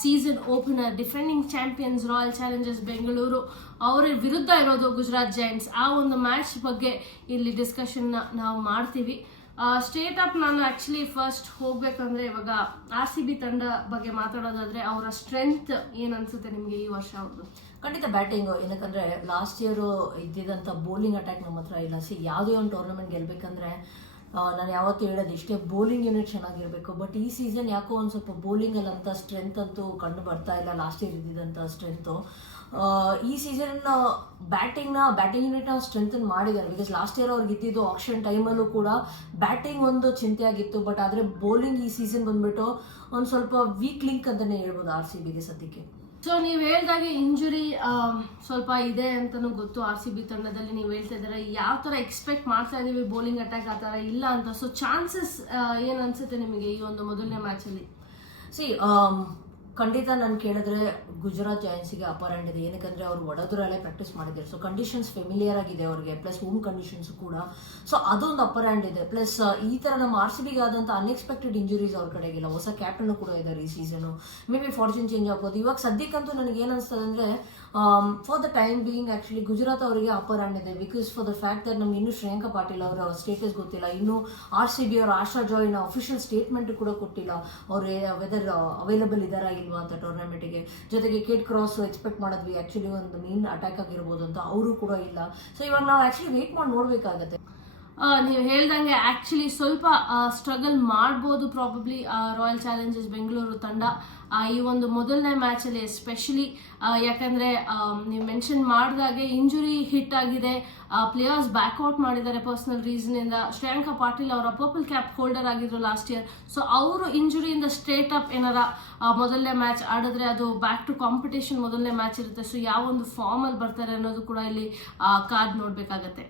Season opener defending champions royal Challengers Bengaluru ಅವರ ವಿರುದ್ಧ ಇರೋದು ಗುಜರಾತ್ ಜೈಂಟ್ಸ್. ಆ ಒಂದು ಮ್ಯಾಚ್ ಬಗ್ಗೆ ಇಲ್ಲಿ ಡಿಸ್ಕಷನ್ ನಾವು ಮಾಡ್ತೀವಿ. ಸ್ಟೇಟ್ ಅಪ್ ನಾನು ಆ್ಯಕ್ಚುಲಿ ಫಸ್ಟ್ ಹೋಗ್ಬೇಕಂದ್ರೆ ಇವಾಗ RCB ತಂಡ ಬಗ್ಗೆ ಮಾತಾಡೋದಾದ್ರೆ ಅವರ ಸ್ಟ್ರೆಂತ್ ಏನು ಅನ್ಸುತ್ತೆ ನಿಮಗೆ ಈ ವರ್ಷ ಅವ್ರದ್ದು? ಖಂಡಿತ ಬ್ಯಾಟಿಂಗು. ಏನಕ್ಕಂದ್ರೆ ಲಾಸ್ಟ್ ಇಯರು ಇದ್ದಿದ್ದಂಥ ಬೌಲಿಂಗ್ ಅಟ್ಯಾಕ್ ನಮ್ಮ ಹತ್ರ ಇಲ್ಲ. ಯಾವುದೇ ಒಂದು ಟೂರ್ನಮೆಂಟ್ ಗೆಲ್ಬೇಕಂದ್ರೆ ನಾನು ಯಾವತ್ತೂ ಹೇಳೋದು ಇಷ್ಟೇ, ಬೌಲಿಂಗ್ ಯೂನಿಟ್ ಚೆನ್ನಾಗಿರಬೇಕು. ಬಟ್ ಈ ಸೀಸನ್ ಯಾಕೋ ಒಂದು ಸ್ವಲ್ಪ ಬೌಲಿಂಗಲ್ಲಿ ಅಂತ ಸ್ಟ್ರೆಂತ್ ಅಂತೂ ಕಂಡು ಬರ್ತಾ ಇಲ್ಲ, ಲಾಸ್ಟ್ ಇಯರ್ ಇದ್ದಿದ್ದಂಥ ಸ್ಟ್ರೆಂತು. ಈ ಸೀಸನ್ ಬ್ಯಾಟಿಂಗ್ ಯೂನಿಟ್ನ ಸ್ಟ್ರೆಂಥನ್ ಮಾಡಿದ್ದಾರೆ. ಬಿಕಾಸ್ ಲಾಸ್ಟ್ ಇಯರ್ ಅವ್ರಿಗೆ ಇದ್ದಿದ್ದು ಆಕ್ಷನ್ ಟೈಮಲ್ಲೂ ಕೂಡ ಬ್ಯಾಟಿಂಗ್ ಒಂದು ಚಿಂತೆ ಆಗಿತ್ತು. ಬಟ್ ಆದರೆ ಬೌಲಿಂಗ್ ಈ ಸೀಸನ್ ಬಂದ್ಬಿಟ್ಟು ಒಂದು ಸ್ವಲ್ಪ ವೀಕ್ ಲಿಂಕ್ ಅಂತಲೇ ಹೇಳ್ಬೋದು RCBಗೆ ಸದ್ಯಕ್ಕೆ. ಸೊ ನೀವು ಹೇಳ್ದಾಗೆ ಇಂಜುರಿ ಸ್ವಲ್ಪ ಇದೆ ಅಂತಲೂ ಗೊತ್ತು RCB ತಂಡದಲ್ಲಿ. ನೀವು ಹೇಳ್ತಾ ಇದ್ದಾರೆ ಯಾವ ಥರ ಎಕ್ಸ್ಪೆಕ್ಟ್ ಮಾಡ್ತಾ ಇದ್ದೀವಿ ಬೌಲಿಂಗ್ ಅಟ್ಯಾಕ್ ಆ ಥರ ಇಲ್ಲ ಅಂತ. ಸೊ ಚಾನ್ಸಸ್ ಏನು ಅನ್ಸುತ್ತೆ ನಿಮಗೆ ಈ ಒಂದು ಮೊದಲನೇ ಮ್ಯಾಚಲ್ಲಿ? ಖಂಡಿತ ನಾನು ಕೇಳಿದ್ರೆ ಗುಜರಾತ್ ಜಾಯಂಟ್ಸಿಗೆ ಅಪರ್ ಹ್ಯಾಂಡ್ ಇದೆ. ಏನಕ್ಕಂದರೆ ಅವರು ವಡೋದರಲ್ಲೇ ಪ್ರಾಕ್ಟೀಸ್ ಮಾಡಿದ್ದಾರೆ. ಸೊ ಕಂಡೀಷನ್ಸ್ ಫೆಮಿಲಿಯರ್ ಆಗಿದೆ ಅವ್ರಿಗೆ, ಪ್ಲಸ್ ಹೋಮ್ ಕಂಡೀಷನ್ಸ್ ಕೂಡ. ಸೊ ಅದೊಂದು ಅಪರ್ ಹ್ಯಾಂಡ್ ಇದೆ. ಪ್ಲಸ್ ಈ ಥರ ನಮ್ಮ RCBಗೆ ಆದಂಥ ಅನ್ಎಕ್ಸ್ಪೆಕ್ಟೆಡ್ ಇಂಜುರೀಸ್ ಅವ್ರ ಕಡೆಗಿಲ್ಲ. ಹೊಸ ಕ್ಯಾಪ್ಟನ್ನು ಕೂಡ ಇದ್ದಾರೆ ಈ season. May be fortune change ಆಗ್ಬೋದು. ಇವಾಗ ಸದ್ಯಕ್ಕಂತೂ ನನಗೆ ಏನು ಅನಿಸ್ತದೆ ಅಂದರೆ for the time being actually Gujarat ಅವರಿಗೆ ಅಪರ್ ಹ್ಯಾಂಡ್ ಇದೆ. Because for the fact that ನಮ್ಗೆ ಇನ್ನೂ ಶ್ರೇಯಾಂಕ ಪಾಟೀಲ್ ಅವರ ಸ್ಟೇಟಸ್ ಗೊತ್ತಿಲ್ಲ. ಇನ್ನೂ RCB ಅವರ ಆಶಾ ಜಾಯ್ನ ಅಫಿಷಿಯಲ್ ಸ್ಟೇಟ್ಮೆಂಟ್ ಕೂಡ ಕೊಟ್ಟಿಲ್ಲ ಅವರು ವೆದರ್ ಅವೈಲಬಲ್ ಇದ್ದಾರಾ ಇಲ್ವಾ ಅಂತ ಟೂರ್ನಮೆಂಟಿಗೆ. ಜೊತೆಗೆ ಕೇಟ್ ಕ್ರಾಸ್ ಎಕ್ಸ್ಪೆಕ್ಟ್ ಮಾಡಿದ್ವಿ ಆ್ಯಕ್ಚುಲಿ ಒಂದು ಮೇನ್ ಅಟ್ಯಾಕ್ ಆಗಿರ್ಬೋದು ಅಂತ, ಅವರು ಕೂಡ ಇಲ್ಲ. ಸೊ ಇವಾಗ ನಾವು ಆ್ಯಕ್ಚುಲಿ ವೇಟ್ ಮಾಡಿ ನೋಡಬೇಕಾಗತ್ತೆ. ನೀವು ಹೇಳ್ದಂಗೆ ಆ್ಯಕ್ಚುಲಿ ಸ್ವಲ್ಪ ಸ್ಟ್ರಗಲ್ ಮಾಡ್ಬೋದು ಪ್ರಾಬಬ್ಲಿ ರಾಯಲ್ ಚಾಲೆಂಜರ್ಸ್ ಬೆಂಗಳೂರು ತಂಡ ಈ ಒಂದು ಮೊದಲನೇ ಮ್ಯಾಚಲ್ಲಿ ಎಸ್ಪೆಷಲಿ. ಯಾಕಂದರೆ ನೀವು ಮೆನ್ಷನ್ ಮಾಡಿದಾಗೆ ಇಂಜುರಿ ಹಿಟ್ ಆಗಿದೆ, ಪ್ಲೇಯರ್ಸ್ ಬ್ಯಾಕ್ಔಟ್ ಮಾಡಿದ್ದಾರೆ ಪರ್ಸನಲ್ ರೀಸನಿಂದ. ಶ್ರೇಯಾಂಕ ಪಾಟೀಲ್ ಅವರ ಪರ್ಪಲ್ ಕ್ಯಾಪ್ ಹೋಲ್ಡರ್ ಆಗಿದ್ರು ಲಾಸ್ಟ್ ಇಯರ್. ಸೊ ಅವರು ಇಂಜುರಿಯಿಂದ ಸ್ಟ್ರೇಟ್ ಅಪ್ ಏನಾರ ಮೊದಲನೇ ಮ್ಯಾಚ್ ಆಡಿದ್ರೆ ಅದು ಬ್ಯಾಕ್ ಟು ಕಾಂಪಿಟೇಷನ್ ಮೊದಲನೇ ಮ್ಯಾಚ್ ಇರುತ್ತೆ. ಸೊ ಯಾವ ಒಂದು ಫಾರ್ಮಲ್ಲಿ ಬರ್ತಾರೆ ಅನ್ನೋದು ಕೂಡ ಇಲ್ಲಿ ಕಾದ್ ನೋಡಬೇಕಾಗತ್ತೆ.